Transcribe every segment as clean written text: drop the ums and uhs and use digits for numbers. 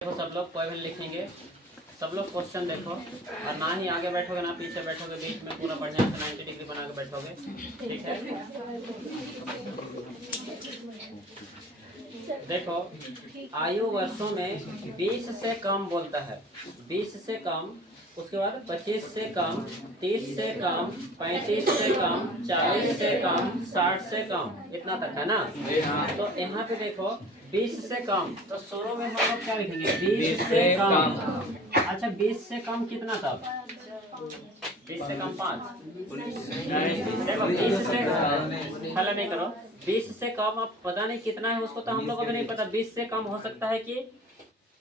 देखो सब लोग पोएम लिखेंगे, सब लोग क्वेश्चन देखो और ना ही आगे बैठोगे ना पीछे बैठोगे, बीच में पूरा बढ़िया से 90 डिग्री बना के बैठोगे, ठीक है। देखो आयु वर्षों में 20 से कम बोलता है, 20 से कम, उसके बाद 25 से कम, 30 से कम, 35 से कम, 40 से कम, 60 से कम, इतना तक है ना। तो यहाँ पे देखो 20 से कम, तो शुरू में हम लोग क्या लिखेंगे 20 से कम। अच्छा 20 से कम कितना तक? 20 से कम 5। देखो 20 से हल नहीं करो, 20 से कम अब पता नहीं कितना है उसको तो हम लोग को भी नहीं पता। 20 से कम हो सकता है कि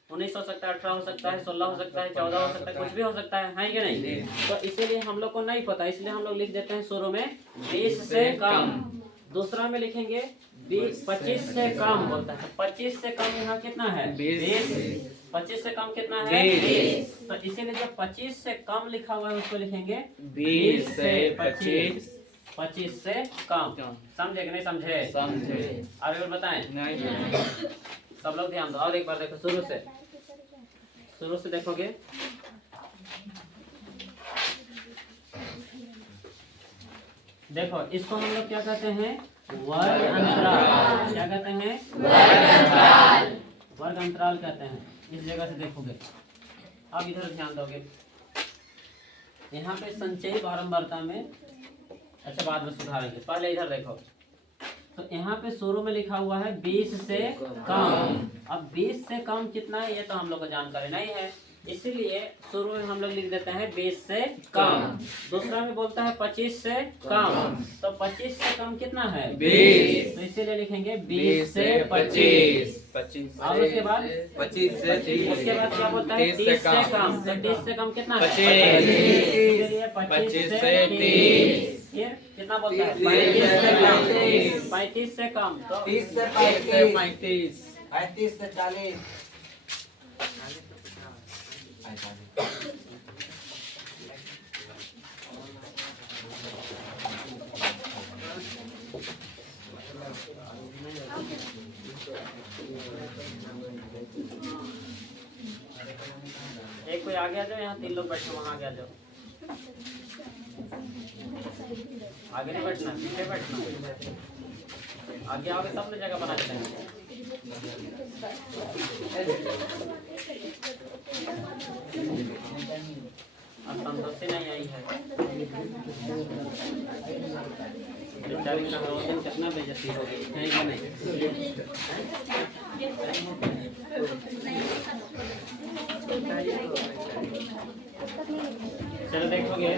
19 हो सकता है, 18 हो सकता है, 16 हो सकता है, 14 हो सकता है, कुछ भी हो सकता है कि नहीं। तो इसीलिए हम लोग को नहीं पता, इसलिए हम लोग लिख देते हैं शुरू में 20 से कम। दूसरा में लिखेंगे 25 से कम बोलता है, 25 से कम यहाँ कितना है 20। 25 से कम कितना है 20। तो इसीलिए जब 25 से कम लिखा हुआ है उसको लिखेंगे 20 से 25। 25 से कम, समझे कि नहीं समझे? समझे। और बताएं नहीं। सब लोग ध्यान दो और एक बार देखो शुरू से देखोगे। देखो इसको हम लोग क्या कहते हैं वर्ग अंतराल। क्या कहते हैं वर्ग अंतराल। वर्ग अंतराल कहते हैं। इस जगह से देखोगे, अब इधर ध्यान दोगे, यहाँ पे संचयी बारंबारता में, अच्छा बाद में सुधारेंगे, पहले इधर देखो। तो यहाँ पे शुरू में लिखा हुआ है 20 से कम। अब 20 से कम कितना है ये तो हम लोग को जानकारी नहीं है, इसीलिए शुरू में हम लोग लिख देते हैं 20 से कम। दूसरा में बोलता है 25 से कम, तो 25 से कम कितना है 20, तो इसीलिए लिखेंगे 20 से 25। और उसके बाद 25 से 30। उसके बाद क्या बोलता है 30 से कम, तो 30 से कम कितना है 25। 25 से 30। फिर कितना बोलता है 35 से कम। 35 से कम तो 30 से 35। 35 से 40। एक कोई आगे आ जाओ, यहाँ 3 लोग बैठे, वहाँ आगे आ जाओ। आगे नहीं बैठना, पीछे बैठना। आगे आओगे तब ना जगह बना के देंगे। अब संतोषी नहीं आई है, बेचारी का रोज कितना बेइज्जती होगी है कि नहीं। चलो देखोगे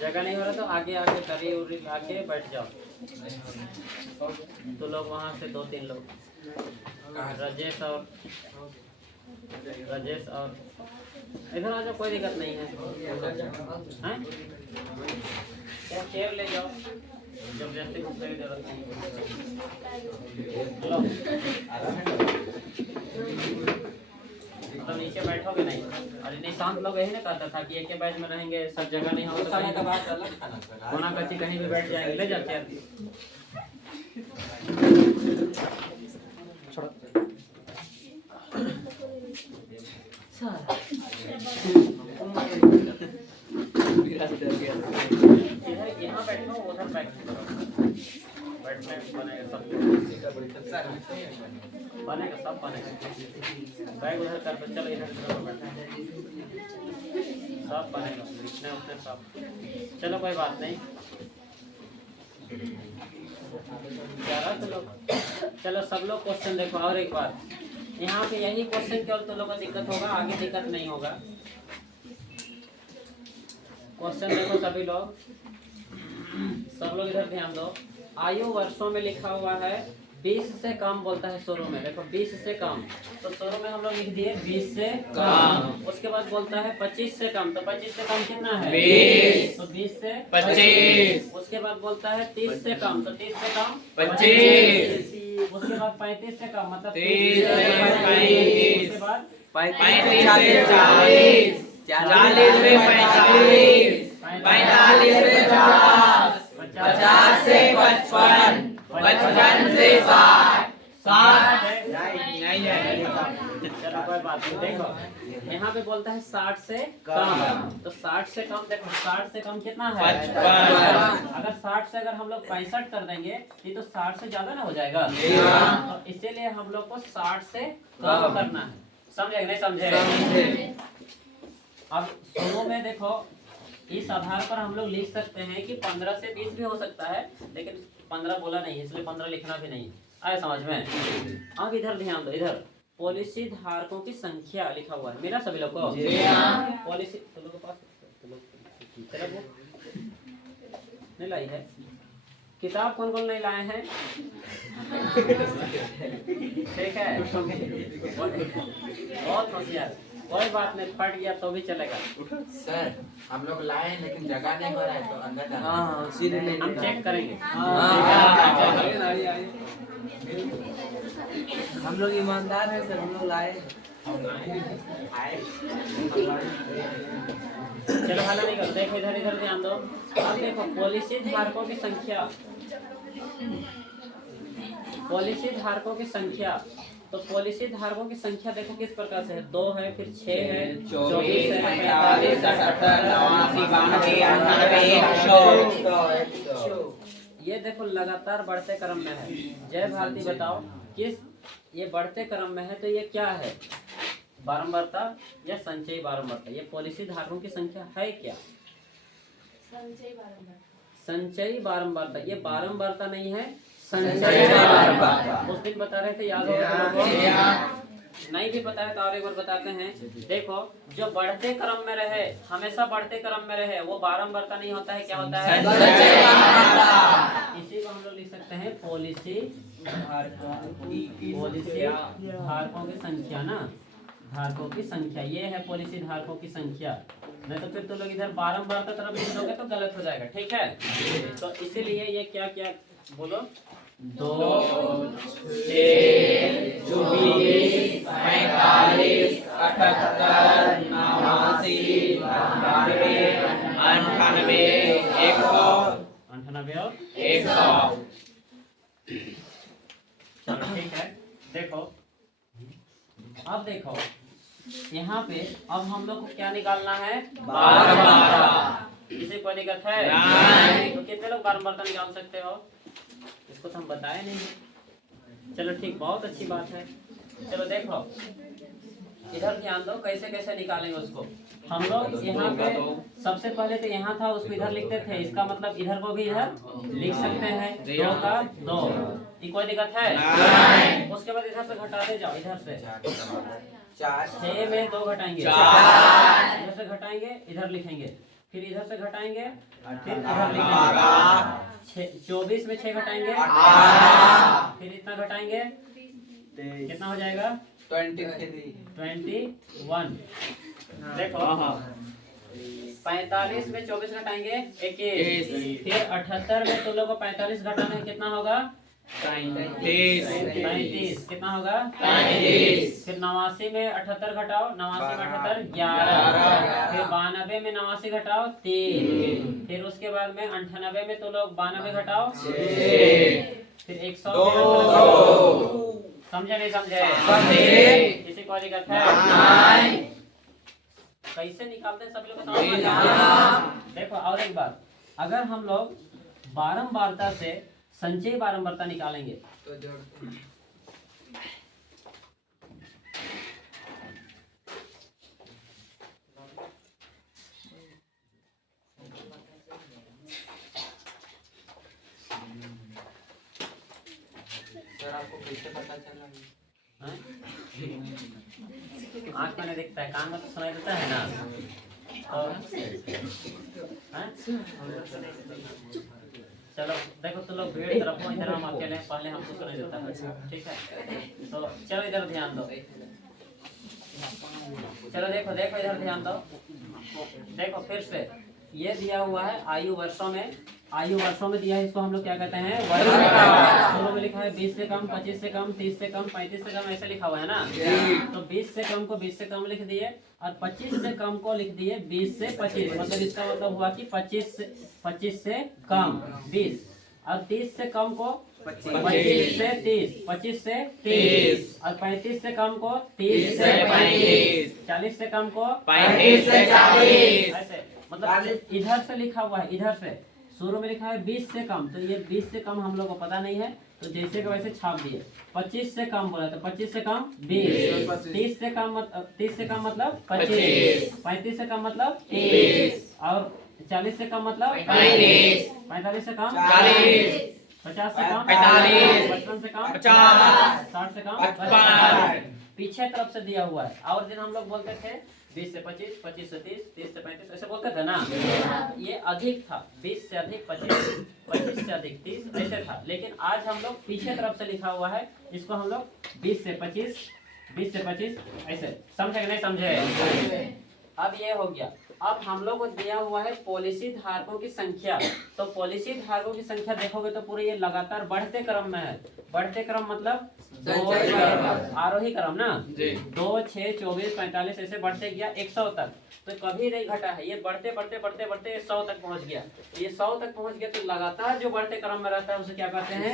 जगह नहीं हो रहा तो आगे आगे करी उरी आके बैठ जाओ। तो लोग वहाँ से 2-3 लोग, राजेश और इधर आ जाओ, कोई दिक्कत नहीं है। हैं? क्या चेयर ले जाओ, जबरदस्ती घुसने की जरूरत नहीं। लो मतलब नीचे बैठोगे नहीं, और इतने शांत लोग यही ना कहता था कि एक ही बैच में रहेंगे, सब जगह नहीं हो तो कोना कच्ची कहीं भी बैठ जाएंगे। ले जाते हैं इधर, यहाँ बैठो उधर बैठो, बैठने बनेगा सब बनेगा, सब बनेगा। बैग उधर कर, चलो इधर बैठे, सब बनेगा, लिखने उठने सब। चलो कोई बात नहीं, चलो सब लोग क्वेश्चन देखो। और एक बार यहाँ पे यही क्वेश्चन केवल तो लोगों को दिक्कत होगा, आगे दिक्कत नहीं होगा। क्वेश्चन देखो सभी लोग, सब लोग इधर ध्यान दो। आयु वर्षों में लिखा हुआ है 20 से कम बोलता है शुरू में। देखो 20 से कम, तो शुरू में हम लोग लिख दिए 20 से कम। उसके बाद बोलता है 25 से कम, तो 25 से कम कितना है 20, तो 20 से 25। उसके बाद बोलता है 30 से कम, तो 30 से कम 25। उसके बाद 35 से कम मतलब 30 से 35। उसके बाद 35 से 40। 40 से 45। 45 से 50। 50 से 55। 55 से 60। 60 नहीं है। चलो कोई बात नहीं। देखो यहाँ पे बोलता है 60 से कम, तो 60 से कम, देखो 60 से कम कितना है? 55। अगर 60 से अगर हम लोग 65 कर देंगे ये तो 60 से ज्यादा ना हो जाएगा, तो इसीलिए हम लोग को 60 से कम करना है। समझे नहीं समझे? अब शुरू में देखो इस आधार पर हम लोग लिख सकते हैं कि 15 से 20 भी हो सकता है, लेकिन 15 बोला नहीं इसलिए 15 लिखना भी नहीं आया समझ में। अब इधर ध्यान दो, इधर पॉलिसी धारकों की संख्या लिखा हुआ है, मेरा सभी लोग को पॉलिसी लोगों के पास चलो वो नहीं लाई है किताब, कौन कौन नहीं लाए हैं? ठीक है, बहुत होशियार। कोई बात नहीं, फट गया तो भी चलेगा। सर हम लोग लाए हैं लेकिन जगह नहीं हो रहा है तो अंदर डाल। हाँ सीधे ले हम चेक करेंगे। हम लोग ईमानदार हैं सर, हम लोग लाए। चलो हाला नहीं कर, देखो इधर इधर ध्यान दो। अब देखो पॉलिसी धारकों की संख्या, पॉलिसी धारकों की संख्या, तो पॉलिसी धारकों की संख्या देखो किस प्रकार से है, 2 है, फिर 6 है, 24 है, 45 है, 100। ये देखो लगातार बढ़ते क्रम में है। जय भारती बताओ किस ये बढ़ते क्रम में है, तो ये क्या है? बारंबारता या संचयी बारंबारता? ये पॉलिसी धारकों की संख्या है क्या? संचयी बारंबारता। ये बारंबारता नहीं है, संचयी बारंबारता। उस दिन बता रहे थे, याद होगा? नहीं भी पता है तो और एक बार बताते हैं। देखो जो बढ़ते क्रम में रहे, हमेशा बढ़ते क्रम में रहे, वो बारंबारता नहीं होता है, क्या होता है? इसी को हम लोग लिख सकते हैं पॉलिसी धारकों की संख्या ना, धारकों की संख्या। ये है पॉलिसी धारकों की संख्या। नहीं तो फिर तो लोग इधर बारंबारता तरफ लिख दोगे तो गलत हो जाएगा। ठीक है, तो इसीलिए ये क्या क्या बोलो, 2, 6, 24, 45, 78, 89, 98, 100 और 100। चलो ठीक है, देखो अब देखो यहाँ पे अब हम लोग को क्या निकालना है? बारंबारता। इसे कोई दिक्कत है? नहीं। तो कितने लोग बारंबारता निकाल सकते हो? इसको तो हम बताए नहीं। चलो ठीक, बहुत अच्छी बात है। चलो देखो इधर ध्यान दो, कैसे कैसे निकालेंगे उसको हम लोग। यहाँ पे सबसे पहले तो यहाँ था, उसको इधर लिखते थे, इसका मतलब इधर को भी इधर लिख सकते हैं, 2 का 2। ये कोई दिक्कत है? नहीं। उसके बाद इधर से घटाते जाओ, इधर से 6 में 2 घटाएंगे, इधर से घटाएंगे, इधर लिखेंगे, फिर इधर से घटाएंगे, फिर इधर लिखेंगे, 24 में 6 घटाएंगे, फिर इतना घटाएंगे, कितना हो जाएगा? 21। देखो 45 में 24 घटाएंगे 21, फिर 78 में तो लोगों को 45 घटाना कितना होगा? 35। कितना होगा? 35। फिर 89 में 78 घटाओ, 89 में 78 11, फिर 92 में 89 घटाओ 3, फिर उसके बाद में 98 में तो लोग 92 घटाओ 6, फिर 100 समझे नहीं समझे? किसी को दिक्कत है? कैसे निकालते हैं सभी लोग समझ में आया? देखो और एक बात, अगर हम लोग बारंबारता से संचयी बारंबारता निकालेंगे तो सर आपको कैसे पता चला? आँख में नहीं दिखता है, कान में तो सुनाई देता है ना। और चलो देखो तो लोग भीड़ तरफ हो, इधर हम अकेले पहले हमको सुनाई देता है। ठीक है, तो चलो इधर ध्यान दो। चलो देखो देखो इधर ध्यान दो। देखो फिर से ये दिया हुआ है आयु वर्षों में, आयु वर्षों में दिया है, इसको हम लोग क्या कहते हैं? वर्ष। शुरू में लिखा है 20 से कम, 25 से कम, 30 से कम, 35 से कम, ऐसे लिखा हुआ है ना। तो 20 से कम को 20 से कम लिख दिए और 25 से कम को लिख दिए 20 से 25, मतलब इसका मतलब हुआ कि 25 से कम 20, और 30 से कम को 25 से 30, 25 से 30 और 35 से कम को 30 से 35, 40 से कम को 35 से 40, ऐसे मतलब इधर से लिखा हुआ है, इधर से शुरू में लिखा है 20 से कम, तो ये 20 से कम हम लोग को पता नहीं है, तो जैसे का वैसे छाप दिए। 25 से कम बोला तो 25 से कम 20, 30 से कम 30 से कम मतलब 25, 35 से कम मतलब 30 और 40 से कम मतलब 35, 45 से कम 40, 50 से कम 45, 55 से कम 50, 60 से कम 55, पीछे तरफ से दिया हुआ है। और दिन हम लोग बोलते थे 20 से 25, 25 से 30, 30 से 35 ऐसे बोलते थे ना। ये अधिक था, 20 से अधिक 25, 25 से अधिक 30 ऐसे था। लेकिन आज हम लोग पीछे तरफ से लिखा हुआ है, इसको हम लोग 20 से 25, 20 से 25 ऐसे समझे कि नहीं समझे। अब ये हो गया। अब हम लोग को दिया हुआ है पॉलिसी धारकों की संख्या। तो पॉलिसी धारकों की संख्या देखोगे तो पूरे ये लगातार बढ़ते क्रम में है। बढ़ते क्रम मतलब आरोही क्रम ना, 2, 6, 24, 45 ऐसे बढ़ते गया 100 तक। तो कभी नहीं घटा है, ये बढ़ते बढ़ते बढ़ते बढ़ते 100 तक पहुंच गया। ये 100 तक पहुंच गया तो लगातार जो बढ़ते क्रम में रहता है उसे क्या कहते हैं,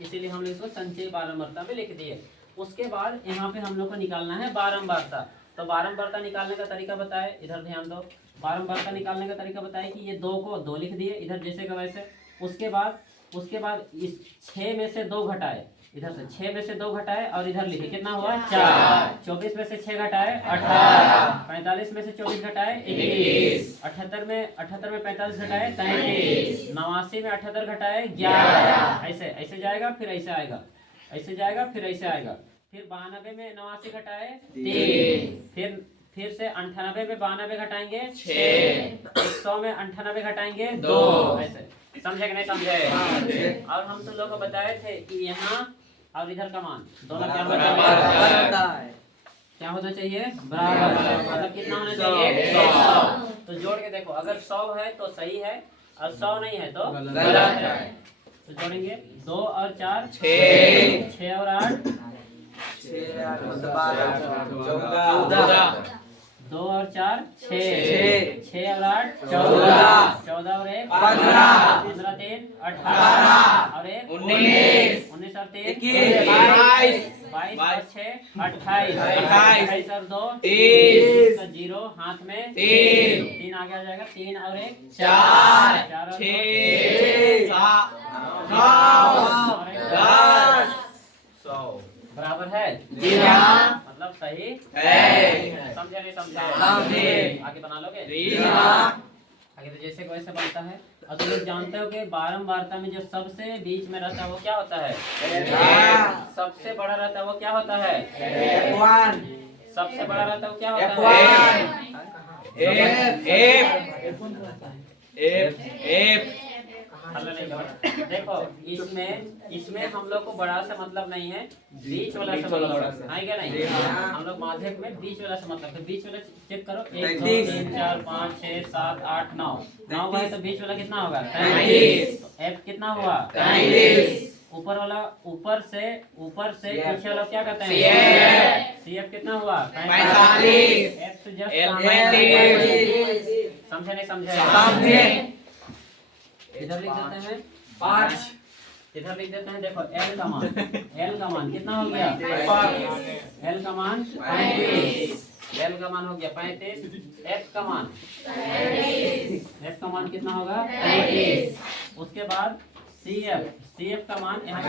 इसीलिए हम लोग इसको संचयी बारंबारता में लिख दिए। उसके बाद यहाँ पे हम लोग को निकालना है बारंबारता। तो बारंबारता निकालने का तरीका बताए, इधर ध्यान दो। बारंबारता निकालने का तरीका बताए कि ये 2 को 2 लिख दिए इधर जैसे का वैसे। उसके बाद इस 6 में से 2 घटाए, इधर से 6 में से 2 घटाए और इधर लिखे कितना हुआ 4। 24 में से 6 घटाए 18, 45 में से 24 घटाए 21, 78 में 45 घटाए 33, 89 में 78 घटाए 11। ऐसे ऐसे जाएगा फिर ऐसे आएगा, ऐसे जाएगा फिर ऐसे आएगा। फिर 92 में 89 घटाए 3, फिर से 98 में 92 घटाएंगे 6, 100 में 98 घटाएंगे 2। ऐसे समझे कि नहीं समझे। और हम तुम लोग को बताए थे कि यहाँ और इधर का मान दोनों क्या होना चाहिए, क्या होना चाहिए बराबर। मतलब कितना होना चाहिए 100। तो जोड़ के देखो, अगर 100 है तो सही है और 100 नहीं है तो गलत है। तो जोड़ेंगे 2 और 4 6 और 8 14, 2 और 4 6, 6 और 8 14, 14 और 1 15, 15 3 18 और 1 19, 19 और 3 22, 22 और 6 28, 28 और 2 30, 0 हाथ में 3 आगे आ जाएगा, 3 और 1 4, 4 और 6 7 10 बराबर है जी हाँ, मतलब सही है। समझे नहीं समझे, आगे बना लोगे जी हाँ। आगे तो जैसे वैसे बनता है। और तुम लोग जानते हो कि बारंबारता में जो सबसे बीच में रहता है वो क्या होता है, सबसे बड़ा रहता है वो क्या होता है, सबसे बड़ा रहता है वो क्या होता है। देखो इसमें हम लोग को बड़ा से मतलब नहीं है, बीच वाला से मतलब है क्या नहीं। हम लोग माध्यमिक में बीच वाला से मतलब है। बीच वाला चेक करो 1 2 3 4 5 6 7 8 9 9 है तो बीच वाला कितना होगा 35। एफ कितना हुआ 35। ऊपर वाला ऊपर से पीछे वाला क्या कहते हैं सीएफ कितना हुआ 45। एफ से जस्ट समझे नहीं समझे। इधर लिख देते हैं 5, इधर लिख देते हैं। देखो एल का मान कितना हो गया एल का मान 35, एल का मान हो गया 35। एफ का मान कितना होगा 35। उसके बाद सीएफ का मान यहाँ पे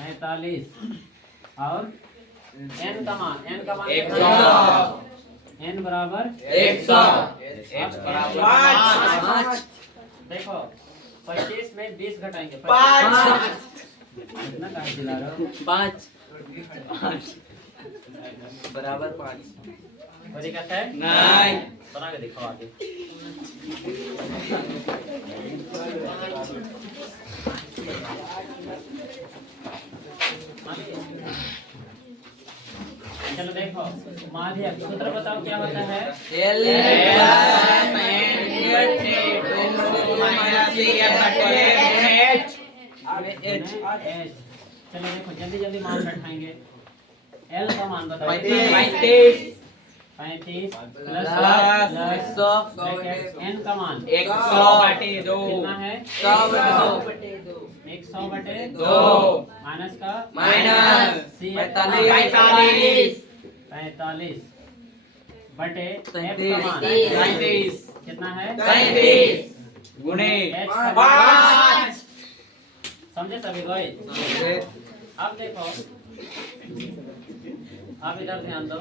45 और एन का मान 100, एन बराबर 100 देखो 25 में 20 घटाएंगे 5 कितना काहे दिला रहे हो 5 बराबर 5 कोई दिक्कत है नहीं, बना के दिखाओ आगे। चलो देखो माध्यक सूत्र बताओ क्या होता है एल चलो देखो जल्दी जल्दी मान बैठाएंगे। एल का मान बताओ 35, 35 प्लस प्लस 100 ब्रैकेट n का मान 100/2 कितना है 100/2 100/2 माइनस का माइनस C 45 45 बटे f का 33 मान 33 कितना है 33 गुणे h का मान 5 समझे सभी कोई। अब देखो अब इधर ध्यान दो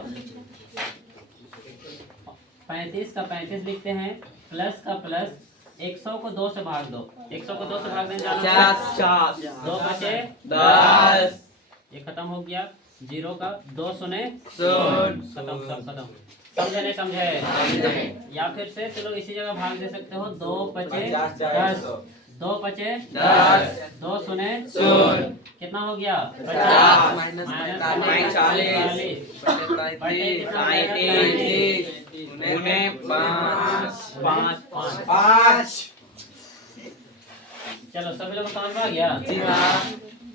35 का 35 लिखते हैं प्लस का प्लस 100 को 2 से भाग दो 100 को 2 से भाग देने जानो 50 2 बचे 10 ये खत्म हो गया 0 का 2 सुने सुन खत्म सब खत्म समझे नहीं समझे। या फिर से चलो इसी जगह भाग दे सकते हो 2 बचे 10 2 बचे 10 2 सुने सुन कितना हो गया 50 माइनस 45 35 गुणे 5 5 चलो सभी लोग समझ में आ गया। जी हाँ।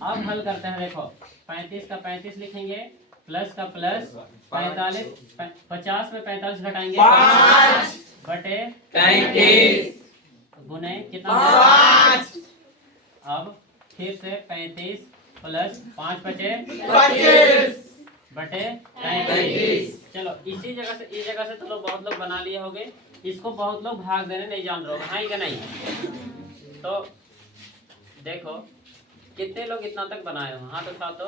अब हल करते हैं देखो 35 का 35 लिखेंगे प्लस का प्लस 45 50 में 45 घटाएंगे 5 बटे 35 गुने कितना 5 अब फिर से 35 प्लस 5 बचे 25 बटे 35 चलो इसी जगह से इस जगह से तो लोग बहुत लोग बना लिए होंगे इसको बहुत लोग भाग देने नहीं जान रहे हैं कि नहीं। तो देखो कितने लोग इतना तक बनाए हो हाथ उठा तो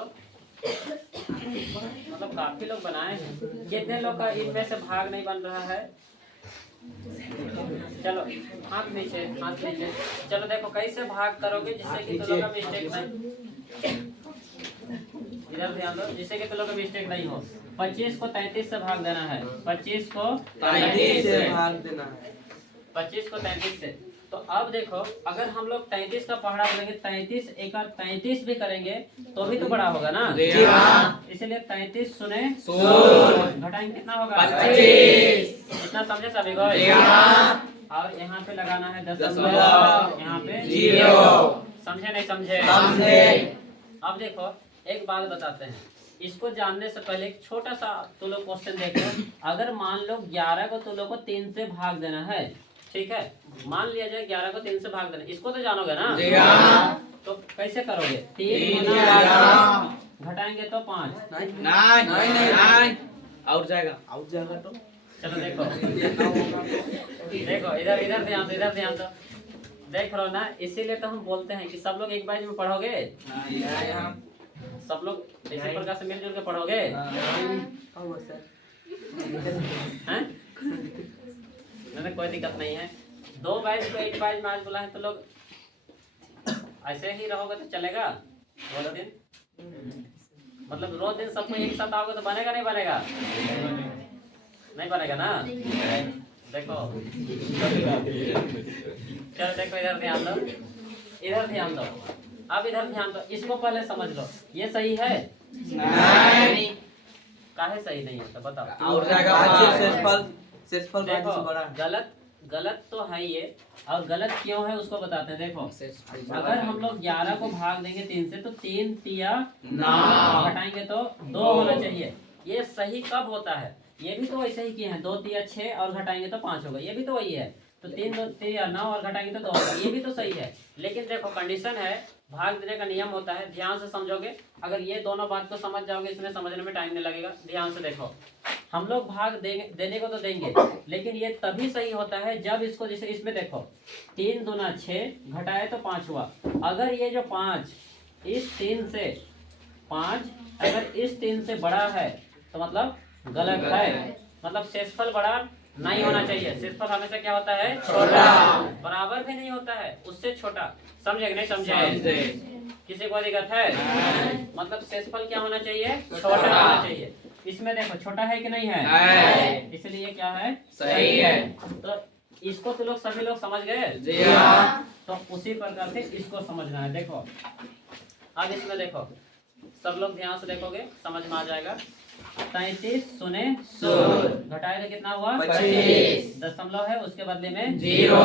मतलब काफी लोग बनाए हैं। कितने लोग का इनमें से भाग नहीं बन रहा है चलो हाथ नीचे चलो देखो कैसे भाग करोगे जिससे कि तुम लोग का मिस्टेक नहीं इधर ध्यान दो जिससे कि तुम लोग का मिस्टेक नहीं हो 25 को 33 से भाग देना है 25 को 33 से भाग देना है 25 को 33 से। तो अब देखो अगर हम लोग 33 का पहाड़ा करेंगे 33 एक बार 35 भी करेंगे तो भी तो बड़ा होगा ना जी हाँ। इसलिए 33 सुने सुन घटाएंगे कितना होगा 25 इतना समझे सभी को जी हाँ। और यहाँ पे लगाना है दशमलव यहाँ पे 0 समझे नहीं समझे समझे। अब देखो एक बात बताते हैं इसको जानने से पहले एक छोटा सा तुम लोग क्वेश्चन देखो अगर मान लो 11 को तुम लोग को 3 से भाग देना है ठीक है मान लिया जाए 11 को 3 से भाग देना इसको तो जानोगे ना जी हाँ। तो कैसे करोगे 3 3 घटाएंगे तो 5 नहीं और जाएगा तो चलो देखो देखो इधर ध्यान दो देख रहे हो ना इसीलिए तो हम बोलते हैं कि सब लोग एक बैच में पढ़ोगे सब लोग इसी प्रकार से मिलजुल के पढ़ोगे हैं नहीं कोई दिक्कत नहीं है 2 बैच को एक बैच में आज बुला है तो लोग ऐसे ही रहोगे तो चलेगा रोज दिन मतलब रोज दिन सबको एक साथ आओगे तो बनेगा नहीं बनेगा नहीं बनेगा ना देखो चलो देखो इधर ध्यान दो अब इधर ध्यान दो इसको पहले समझ लो ये सही है नहीं काहे सही नहीं है तो बताओ और जाएगा सेक्सफल देखो से बड़ा गलत तो है ये और गलत क्यों है उसको बताते हैं देखो अगर हम लोग 11 को भाग देंगे 3 से तो 3 तिया 9 घटाएंगे तो 2 होना चाहिए ये सही कब होता है ये भी तो वैसे ही किए हैं 2 तिया 6 और घटाएंगे तो 5 होगा ये भी तो वही है तो 3 तिया 9 और घटाएंगे तो 2 होगा ये भी तो सही है लेकिन देखो कंडीशन है भाग देने का नियम होता है ध्यान से समझोगे अगर ये दोनों बात को समझ जाओगे इसमें समझने में टाइम नहीं लगेगा। ध्यान से देखो हम लोग भाग देने को तो देंगे लेकिन ये तभी सही होता है जब इसको जैसे इसमें देखो 3 दूना 6 घटाए तो 5 हुआ अगर ये जो 5 इस 3 से 5 अगर इस 3 से बड़ा है तो मतलब गलत है मतलब शेषफल बड़ा नहीं होना चाहिए शेषफल हमेशा क्या होता है छोटा बराबर भी नहीं होता है उससे छोटा समझे कि नहीं समझे किसी को दिक्कत है मतलब शेषफल क्या होना चाहिए छोटा होना चाहिए इसमें देखो छोटा है कि नहीं है इसलिए क्या है सही है तो इसको तो लोग सभी लोग समझ गए जी हाँ। तो उसी प्रकार से इसको समझना है देखो अब इसमें देखो सब लोग ध्यान से देखोगे समझ में आ जाएगा 33 सुने घटाएगा कितना हुआ 25 दशमलव है उसके बदले में 0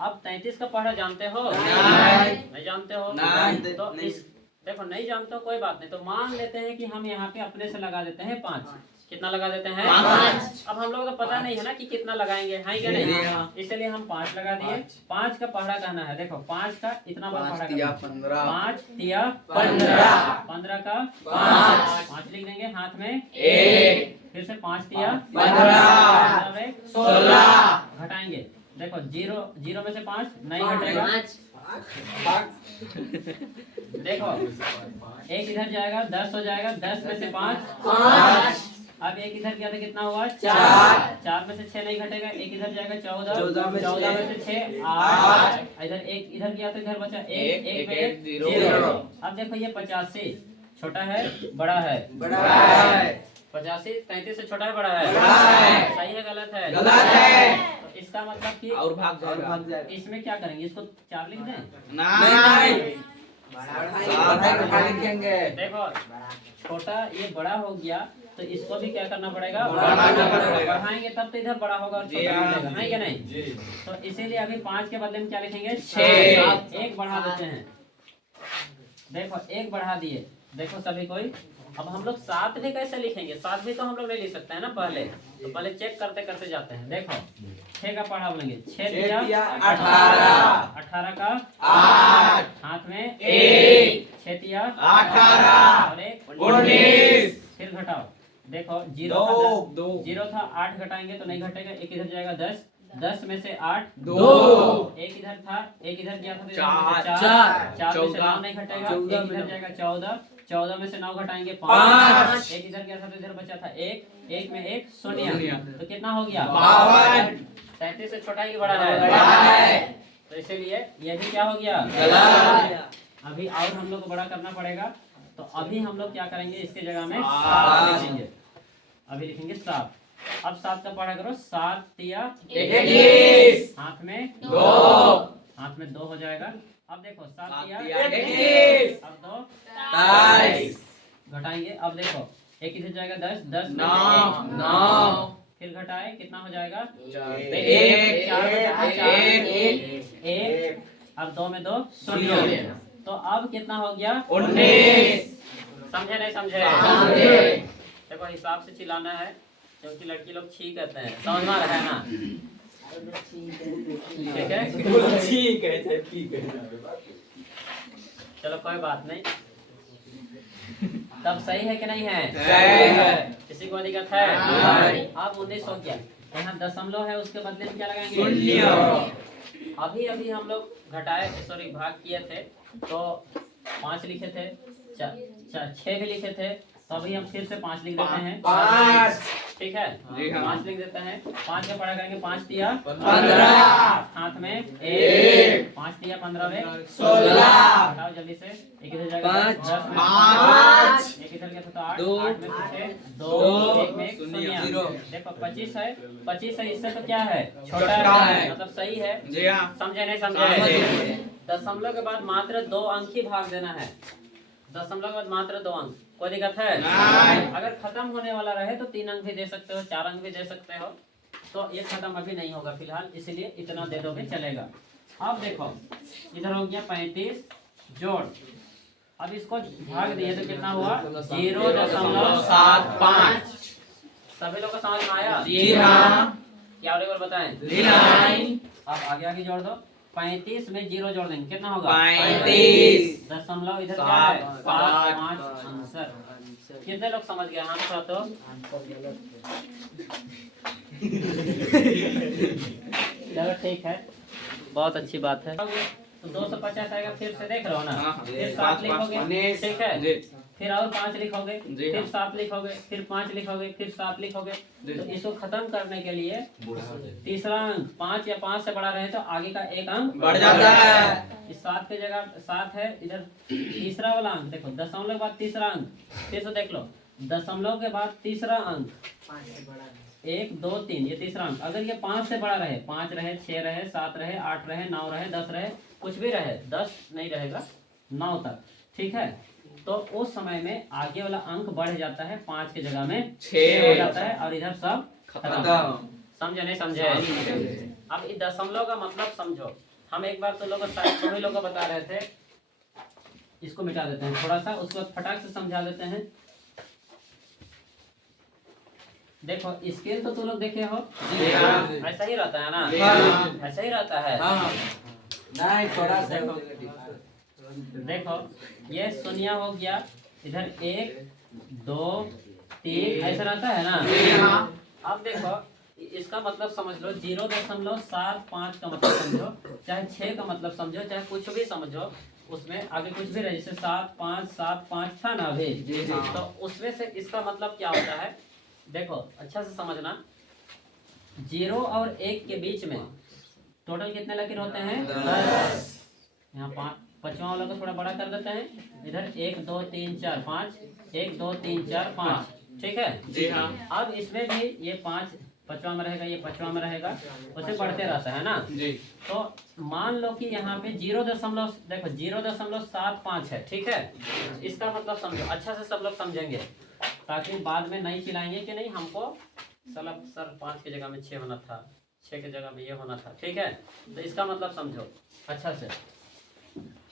अब 33 का पढ़ा जानते हो नहीं जानते हो नहीं। तो इस देखो नहीं जानते हो कोई बात नहीं तो मान लेते हैं कि हम यहाँ पे अपने से लगा देते हैं 5 कितना लगा देते हैं? 5। अब हम लोग को पता नहीं है ना कि कितना लगाएंगे, है क्या नहीं? इसलिए हम 5 लगा दिए। 5 का पहाड़ा कहना है, देखो 5 का इतना बार पहाड़ा करना है। 5 तिया 15, 15 का 5 लिख देंगे, हाथ में 1, फिर से 5 तिया 15, 16 घटाएंगे। देखो 0 में से 5 नहीं घटेगा। देखो एक इधर जाएगा, 10 हो जाएगा, 10 में से 5। अब एक इधर गया तो कितना हुआ? 4 में से 6 नहीं घटेगा, एक इधर जाएगा 14, 14 में से 6 8। इधर एक इधर गया तो इधर बचा 1, 1 में 1 0। अब देखो ये 85 छोटा है बड़ा है? 85 33 से छोटा है बड़ा है? सही है गलत है? तो इसका मतलब कि और भाग जाएगा। इसमें क्या करेंगे, इसको 4 लिख दें? नहीं। लिखेंगे। देखो छोटा ये बड़ा हो गया तो इसको भी क्या करना पड़ेगा? बढ़ाना पड़ेगा। बढ़ाएंगे तब तो इधर बड़ा होगा और छोटा मिलेगा, है क्या नहीं? तो इसीलिए अभी 5 के बदले में क्या लिखेंगे? 6। 1 बढ़ा देते हैं। देखो 1 बढ़ा दिए। देखो सभी कोई, अब हम लोग 7 भी कैसे लिखेंगे? 7 भी तो हम लोग नहीं लिख सकते हैं ना पहले, तो पहले चेक करते करते जाते हैं। देखो 6 का पढ़ा बोलेंगे, 6 तिया 18, 18 का 8, हाथ में 1, 6 तिया 18 और 1 19। फिर घटाओ, देखो 0 था 8 घटाएंगे तो नहीं घटेगा, एक इधर जाएगा 10, 10 में से 8 2, एक इधर था, एक इधर गया था तो 4 में से 9 नहीं घटेगा, एक इधर जाएगा 14, 14 में से 9 घटाएंगे 5, एक इधर गया था तो इधर बचा था 1, 1 में 1 शून्य, तो कितना हो गया? 37 से छोटा ही बड़ा है, तो इसीलिए ये भी क्या हो गया? अभी और हम लोग को बड़ा करना पड़ेगा, तो अभी हम लोग क्या करेंगे, इसके जगह में 7 लिखेंगे। अभी लिखेंगे 7। अब 7 का पढ़ा करो, 7 तिया 21, हाथ में 2, हाथ में 2 हो जाएगा। अब देखो 7 तिया 21, अब 2 27 घटाएंगे। अब देखो एक इधर जाएगा 10, 10 में 9, फिर घटाए कितना हो जाएगा? 1, अब 2 में 2 शून्य, तो अब कितना हो गया? 19। समझे नहीं समझे? देखो हिसाब से चिल्लाना है क्योंकि लड़की लोग छी कहते हैं, समझ में आ रहा है ना? ठीक है चलो कोई बात नहीं। तब सही है कि नहीं है? सही है। किसी को दिक्कत है? अब 19 हो गया, यहाँ दशमलव है, उसके बदले में क्या लगाएंगे? अभी अभी हम लोग घटाए, सॉरी भाग किए थे तो 5 लिखे थे, 6 भी लिखे थे, तो अभी हम फिर से 5 लिख देते हैं। 5 ठीक है, 5 लिख देते हैं। 5 का पढ़ा करेंगे, 5 तिया 15, हाथ में 1, 5 तिया 15 में 16, बताओ जल्दी से। एक इधर जाएगा 10 में 5, एक इधर गया तो 8 में से 6 2, एक में 1 शून्य। देखो 25 है, 25 है, इससे तो क्या है? छोटा है, मतलब सही है। समझे नहीं समझे? दशमलव के बाद मात्र 2 अंक ही भाग देना है। दशमलव के बाद मात्र 2 अंक, कोई दिक्कत है? अगर खत्म होने वाला रहे तो 3 अंक भी दे सकते हो, 4 अंक भी दे सकते हो, तो ये खत्म अभी नहीं होगा फिलहाल, इसलिए इतना दे दोगे चलेगा। अब देखो इधर हो गया 35 जोड़, अब इसको भाग दिए तो कितना हुआ? 0.75। सभी लोग को समझ में आया? क्या और बताएं? अब आगे आगे जोड़ दो। 35 में 0 जोड़ देंगे, कितना होगा? 35 दशमलव इधर क्या है? 5 आंसर। कितने लोग समझ गए? हाँ तो चलो ठीक है, बहुत अच्छी बात है। तो 250 आएगा, फिर से देख रहे हो ना? फिर 7 लिखोगे, ठीक है, फिर और 5 लिखोगे, फिर 7 लिखोगे, फिर 5 लिखोगे, फिर 7 लिखोगे। तो इसको खत्म करने के लिए तीसरा अंक 5 या 5 से बड़ा रहे तो आगे का 1 अंक बढ़ जाता है। इस 7 की जगह 7 है, इधर तीसरा वाला अंक देखो, दशमलव के बाद तीसरा अंक, फिर से देख लो, दशमलव के बाद तीसरा अंक 1 2 3, ये तीसरा अंक। अगर ये 5 से बड़ा रहे, 5 रहे, 6 रहे, 7 रहे, 8 रहे, 9 रहे, 10 रहे, कुछ भी रहे, 10 नहीं रहेगा, 9 तक, ठीक है, तो उस समय में आगे वाला अंक बढ़ जाता है, 5 की जगह में 6 हो जाता है, और इधर सब खत्म। समझे नहीं समझे? अब इस दशमलव का मतलब समझो। हम एक बार तो लोग सभी लोग को बता रहे थे, इसको मिटा देते हैं थोड़ा सा, उसके बाद फटाक से समझा देते हैं। देखो स्केल तो तुम लोग देखे हो, जी हाँ। ऐसा ही रहता है ना, हाँ। ऐसा ही रहता है। हाँ। नहीं थोड़ा सा देखो ये शून्य हो गया, इधर 1 2 3 ऐसा रहता है ना। जी हाँ। अब देखो इसका मतलब समझ लो 0.75 का मतलब समझो, चाहे 6 का मतलब समझो, चाहे कुछ भी समझो, उसमें आगे कुछ भी रहे, जैसे 7 5 7 5 था ना अभी, तो उसमें से इसका मतलब क्या होता है, देखो अच्छा से समझना। 0 और 1 के बीच में टोटल कितने लकीर होते हैं? 10। यहाँ 5वां वाला को थोड़ा बड़ा कर देते हैं, इधर 1 2 3 4 5, 1 2 3 4 5, ठीक है जी हाँ। अब इसमें भी ये 5 5वां में रहेगा, ये 5वां में रहेगा, उसे बढ़ते रहता है ना। जी। तो मान लो कि यहाँ पे 0.75 है, ठीक है। इसका मतलब समझो, अच्छा से सब लोग समझेंगे, ताकि बाद में नहीं चिल्लाएंगे कि नहीं हमको सर 5 की जगह में 6 होना था, 6 की जगह में ये होना था, ठीक है। तो इसका मतलब समझो अच्छा से,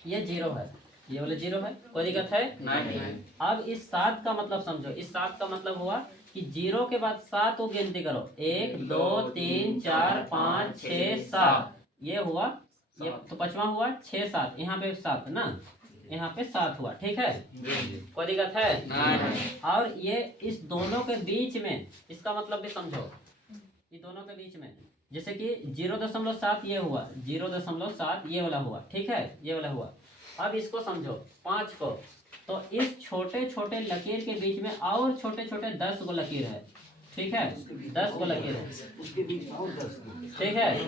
ये 0 है, ये वाले 0 है, कोई दिक्कत है? नहीं। अब इस 7 का मतलब समझो, इस 7 का मतलब हुआ कि 0 के बाद 7 को गिनती करो, 1 2 3 4 5 6 7, ये हुआ, ये तो 5वां हुआ, 6 7, यहाँ पे 7 ना, यहाँ पे 7 हुआ, ठीक है। कोई दिक्कत है? नहीं। और ये इस दोनों के बीच में, इसका मतलब भी समझो, ये दोनों के बीच में जैसे कि 0.7 ये हुआ, 0.7 ये वाला हुआ, ठीक है, ये वाला हुआ। अब इसको समझो 5 को, तो इस छोटे छोटे लकीर के बीच में और छोटे छोटे 10 गो लकीर है, ठीक है, 10 गो लकीर है, ठीक है।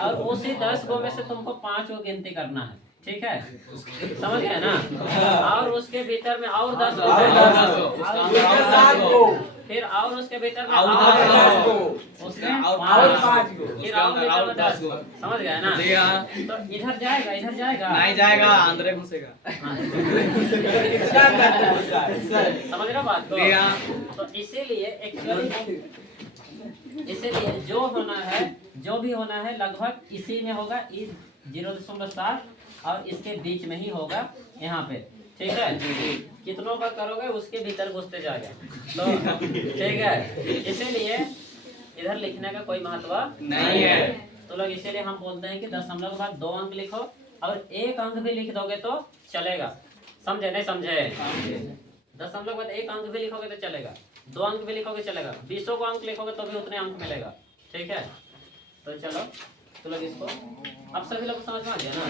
और उसी 10 गो में से तुमको 5 गो गिनती करना है, ठीक है, समझ गए ना। और उसके भीतर में और 10 गो, फिर और उसके भीतर में और 10 गो, उसमें और 5 गो, फिर और भीतर में 10 गो, समझ गए ना। जी हाँ। तो इधर जाएगा, इधर जाएगा, नहीं जाएगा, अंदर घुसेगा। समझ रहे हो बात को? जी हाँ। तो इसीलिए एक्चुअली, इसीलिए जो होना है, जो भी होना है लगभग इसी में होगा, इस 0.7 और इसके बीच में ही होगा यहाँ पे, ठीक है। कितनों का करोगे उसके भीतर घुसते जाएगा, तो ठीक है। इसीलिए इधर लिखने का कोई महत्व नहीं है। तो लोग इसीलिए हम बोलते हैं कि दशमलव के बाद 2 अंक लिखो, और 1 अंक भी लिख दोगे तो चलेगा, समझे नहीं समझे? दशमलव के बाद 1 अंक भी लिखोगे तो चलेगा, 2 अंक भी लिखोगे चलेगा, 20 को अंक लिखोगे तो भी उतने अंक मिलेगा, ठीक है। तो चलो तो लोग इसको अब सभी लोग समझ में आ गया ना।